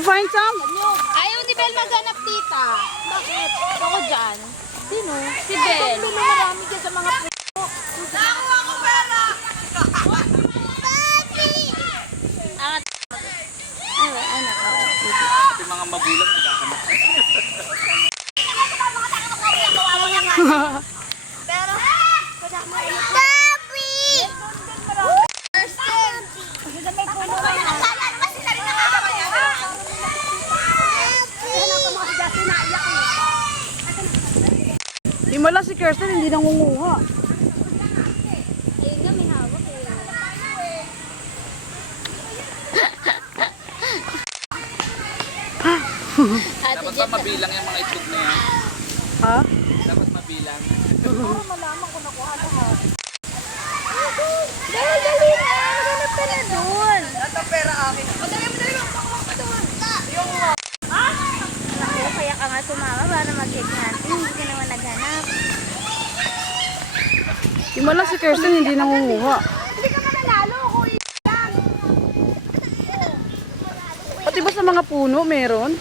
you find some? Ayaw ni Bel maghanap, tita. Bakit? Ako dyan. Sino? Si Bel. Marami dyan sa mga puno. Nakuha ko pera! Angat. Anak. Pati mga magulang nagkakanap. Pero, Papi! May puno na yun. Himala si Kirsten, hindi nangunguha. Ayun nga, may hawak eh. Dapat ba mabilang yung mga itlog na yan? Ha? Dapat mabilang. Malaman ko nakuha lahat. Dali na! Maghanap ka na doon. Ito pera akin. Madali mo. Kaya ka nga sumama para mag-cake hunting. Hindi ka naman naghanap. Himala si Kirsten, hindi nangunguha. Hindi ka mananalo. Kuya lang. Pati ba sa mga puno meron?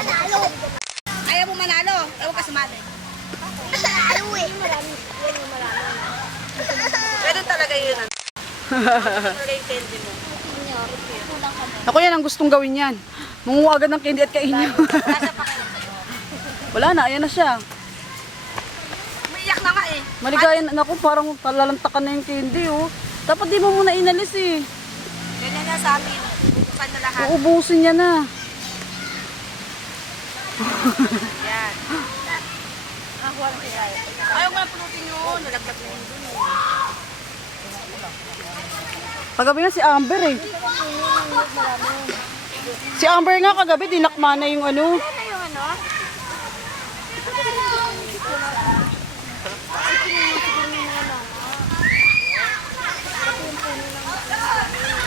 Manalo. Ayaw mo manalo. Ewan ka sumali. Manalo eh. Marami. Pwede talaga yun. Talaga yung candy mo. Ako yan ang gustong gawin yan. Manguha agad ng candy at kainin. Wala na, ayan na siya. Umiiyak na nga eh. Maligayan, naku, parang talalantakan na yung candy, oh. Dapat di mo muna inalis, eh. Ganyan na sa amin. Bukan na lahat. Uubusin niya na. Yan. Ayaw mo na punutin yun. Nalaglag na yun dun. Kagabi nga si Amber, eh. Si Amber nga kagabi, dinakma na yung ano. Ano yung ano?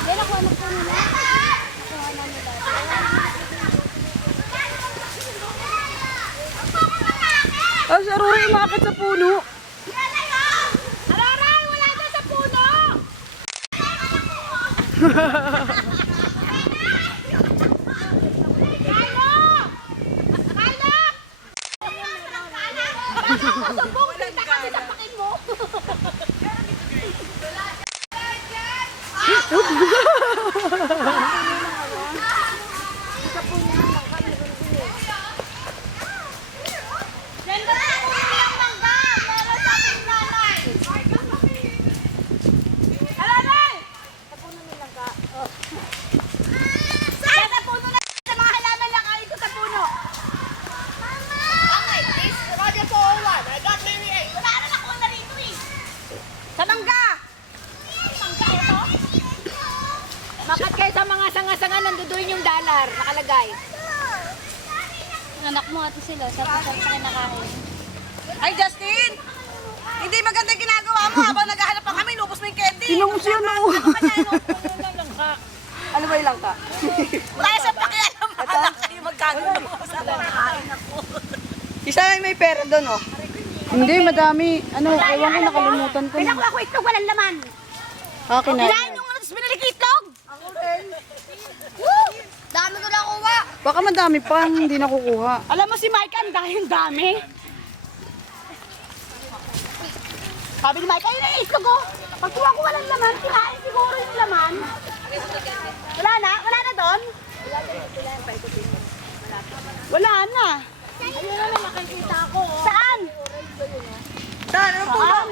Yan ako anak ko nila. Nakuha namin dati. Ah, si Aurora umakit sa puno. Aroray! Wala dyan sa puno! Makat kayo sa mga sanga-sanga, nandoon yung dollar, nakalagay. Anak mo ate sila, tapos sa kinakain. Ay, Justin! Hindi maganda yung ginagawa mo. Habang naghahanap pa kami, inubos mo yung candy. Tingnan mo siya, no? Ano ba yung langka? Wala sa pakialam. Wala kayo magkagawa sa pagkain ako. Isa may pera doon, oh. Hindi, madami. Ano, ewan ko, nakalimutan ko na. Pinakuha ko itlog, walang laman. Akin na. Kinain nung ano, tapos binalik itlog. Ako rin. Woo! Dami ko nakuha. Baka madami pa, hindi nakukuha. Alam mo si Mike, ang dami. Sabi ni Mike, ayun na itlog ko. Pagkuha ko walang laman, kinain siguro yung laman. Wala na doon? Wala na. Ayun na, nakikita ko. Saan? Saan? Ano po? Saan?